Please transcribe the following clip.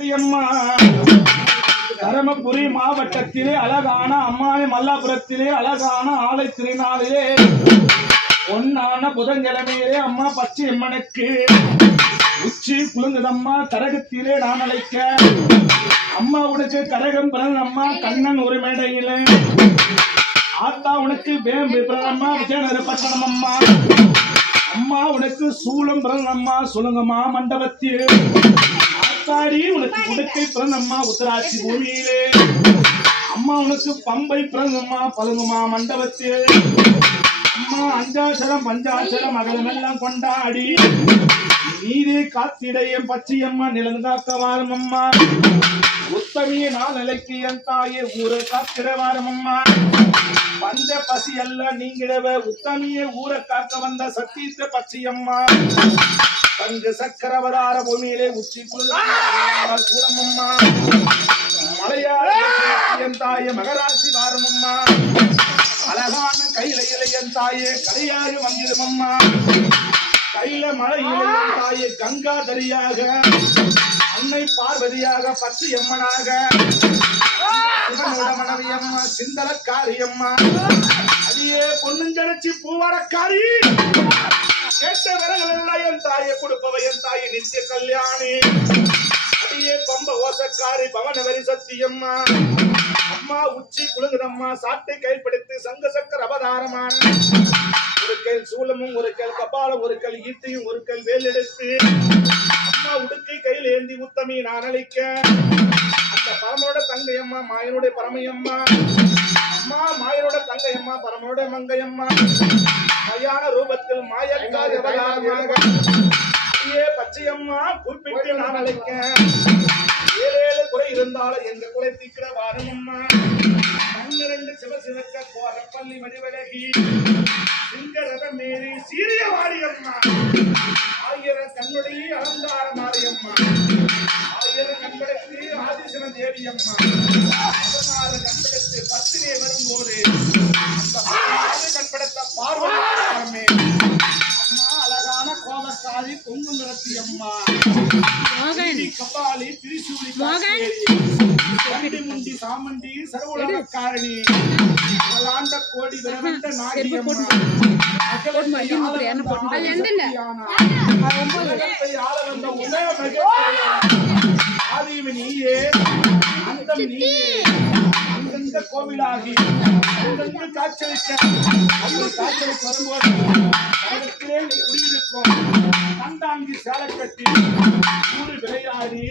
அம்மா தருமபுரி மாவட்டத்திலே அழகான அம்மானை மல்லாபுரத்திலே அழகான ஆலை திருநாளிலே பொன்னான புதன்கிழமையிலே அம்மா பச்சை அம்மனுக்கு உச்சி குலுங்குதம்மா கரகத்திலே நான் அழைக்க அம்மா உனக்கு கரகம் பிறந்த அம்மா கண்ணன் ஒரு மேடையிலே ஆத்தா உனக்கு வேம்பு பிறந்தம்மா விஜயநகரப்பட்டணம் அம்மா அம்மா உனக்கு சூளம் பிறந்தம்மா சொல்லுங்கம்மா மண்டபத்தில் ஆத்தாடி உனக்கு உடுக்கை பிறந்தம்மா உத்தராட்சி பூமியிலே அம்மா உனக்கு பம்பை பிறந்தம்மா பழுங்குமா மண்டபத்தில் அம்மா அஞ்சாசலம் பஞ்சாசலம் அகலமெல்லாம் கொண்டாடி நீரே காத்திடையும் பச்சையம்மா நிலந்தாக்க வாரும் அம்மா உத்தமிய நான் நிலைக்கு என் தாயே ஊரை காத்திட வாரும் அம்மா பஞ்ச பசி அல்ல நீங்கிடவ உத்தமிய ஊரை காக்க வந்த சத்தீத்த பச்சையம்மா பஞ்ச சக்கரவதார பூமியிலே உச்சி கூலமம்மா மலையாள என் தாயே மகராசி வாரும் அம்மா அழகான கையில என் தாயே கலையாக வந்திடும் அம்மா கையில மழை இளையன் தாயே கங்காதரியாக அன்னை பார்வதியாக பச்சை அம்மனாக மனைவி அம்மா சிந்தலக்காரி அம்மா அடியே பொண்ணுஞ்சடைச்சி பூவாரக்காரி கேட்ட விரகள் எல்லாம் என் தாயை கொடுப்பவ என் தாயை நித்திய கல்யாணி அடியே பம்ப ஓசக்காரி பவனவரி சத்தியம்மா அம்மா உச்சி குழுங்குதம்மா சாட்டை கைப்பிடித்து சங்க சக்கர அவதாரமான ஒரு கைல் சூலமும் ஒரு கைல் கபாலம் ஒரு கைல் ஈட்டியும் ஒரு கைல் வேல் எடுத்து அம்மா உடுக்கை கையில் ஏந்தி உத்தமி நான் அழைக்க அந்த பரமோட தங்கையம்மா மாயனுடைய பரமையம்மா அம்மா மாயனோட தங்கையம்மா பரமோட மங்கையம்மா மயான ரூபத்தில் மாயக்காரி அவதாரமாக பச்சையம்மா குறிப்பிட்டு நான் அழைக்க ஏழு குறை இருந்தாலும் எங்க குறை தீக்கிற வாரம்மா 12 சிவசிவக்க கோர பள்ளி மணிவழகி சிங்கரத மேரி சீரிய வாரியம்மா ஆயிரம் கண்ணுடைய அலங்கார மாரியம்மா ஆயிரம் கண்படைத்து ஆதிசன தேவியம்மா 16 கண்படைத்து பத்திரிகை வரும்போது அந்த கண்படுத்த பார்வதி அம்மா அழகான கோபக்காரி பொங்கு நிறத்தி அம்மா கபாலி திரிசூலி முண்டி சாமண்டி சர்வலக காரணி ஆண்ட கோடி விரவந்த நாகியம்மா நீயே அந்தம் நீயே அந்தந்த கோவிலாகி அந்தந்த காட்சியளிக்க காட்சியளிக்கு வரும்போது அதற்கிலே குடியிருக்கும் கண்டாங்கி சேலை கட்டி விளையாடி